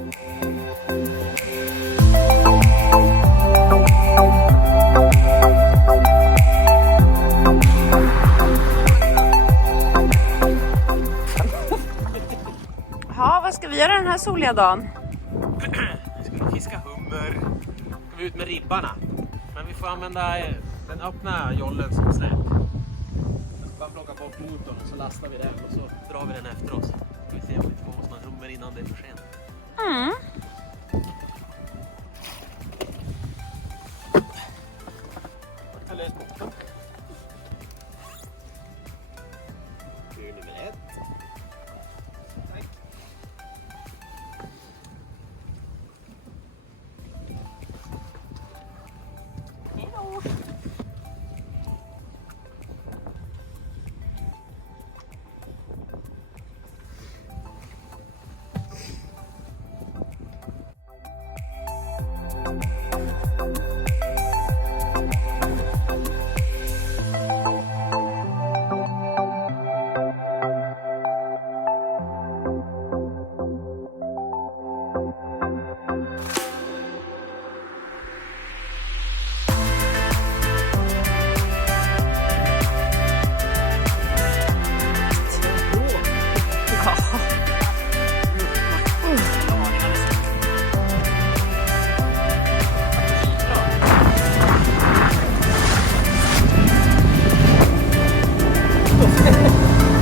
Ja, vad ska vi göra den här soliga dagen? Vi ska fiska hummer. Ska vi ut med ribbarna. Men vi får använda den öppna jollen som släp. Jag ska bara plocka bort motorn och så lastar vi den och så drar vi den efter oss. Ska vi se om vi får oss någon hummer innan det är för sent. Mm. Jag lös motorn. Tur nummer 1. Tack. Hejdå.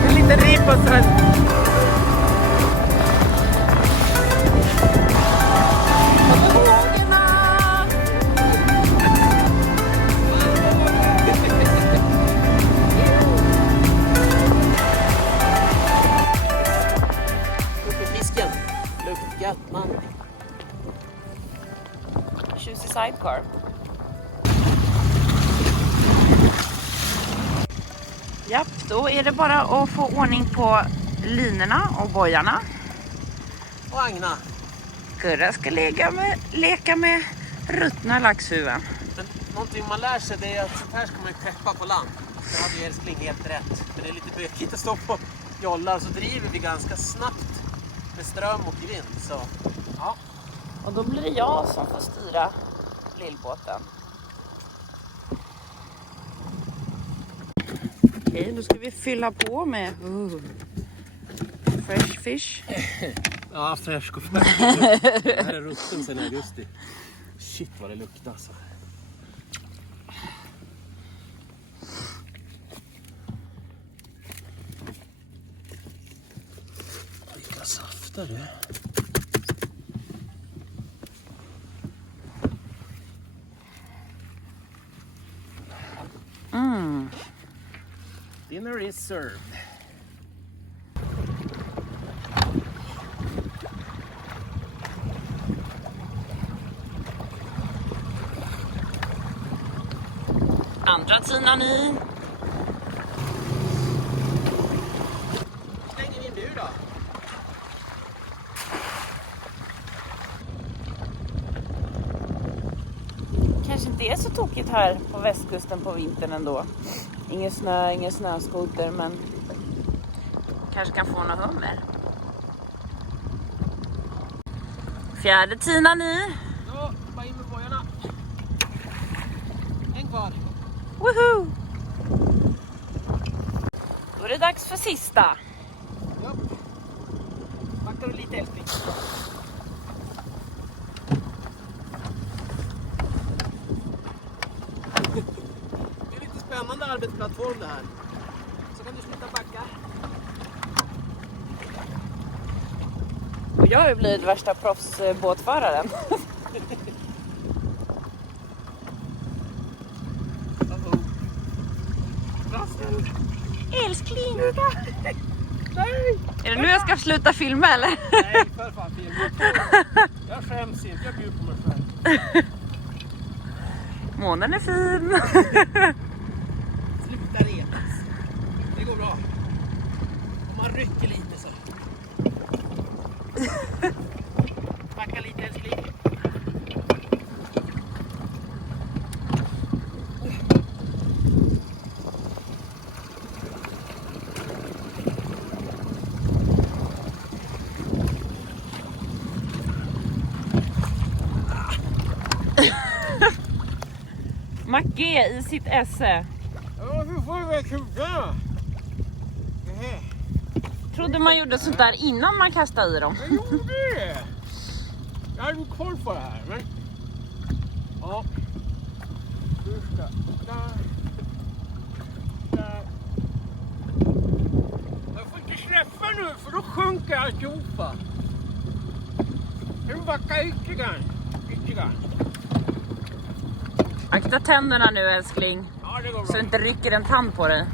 En liten ribba så här. Fisken. Luktgött man. Tjusig sidecar. Japp, då är det bara att få ordning på linorna och bojarna. Och Agna. Gurra ska leka med ruttna laxhuvuden. Men någonting man lär sig det är att sånt här ska man preppa på land. Det hade ju älskling helt rätt. Men det är lite bökigt att stå på jollar så driver vi ganska snabbt med ström och vind. Så ja. Och då blir det jag som får styra lillbåten. Okej, då ska vi fylla på med fresh fish. Ja, fräsch och färsk. Det här är rutten sedan augusti. Shit vad det luktar alltså. Vilka safter det. Mm. Dinner is served. Andra tinan i. Slänger vi en bur då? Kanske inte är så tokigt här på västkusten på vintern ändå. Ingen snö, ingen snöskoter, men kanske kan få några hummer. Fjärde tinan i. Så, bara in med bojarna. En kvar. Woohoo! Då är det dags för sista. Ja. Backar du lite älskling. Det är lite spännande arbetsplattform det här. Så kan du sluta backa. Och jag har ju blivit värsta proffsbåtföraren. Älskling! Nej! Är det nu jag ska sluta filma eller? Nej, för fan filma. Jag skäms inte, jag bjuder på mig själv. Månen är fin. Sluta retas. Det går bra. Om man rycker lite så. Backa lite älskling. Macke i sitt esse. Ja, hur får vi väl kuga? Trodde man gjorde sånt där innan man kastade i dem. Jag gjorde det! Jag hade koll på det här, men... Ja. Hur ska... Där. Jag får inte släppa nu, för då sjunker alltihopa. Nu backar lite grann. Akta tänderna nu, älskling. Ja, det går Så bra. du inte rycker en tand på dig.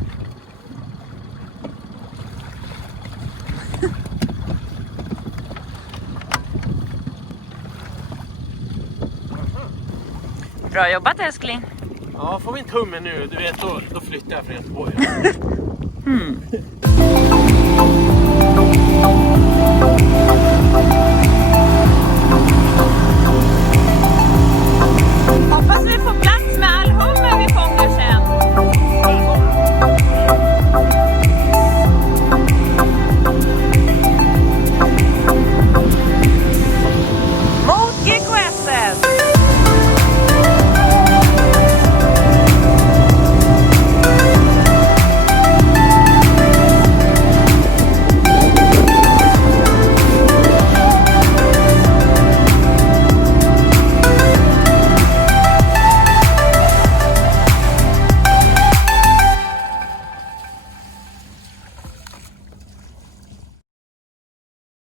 Bra jobbat, älskling. Ja, får vi en tumme nu, du vet, då flyttar jag från Göteborg.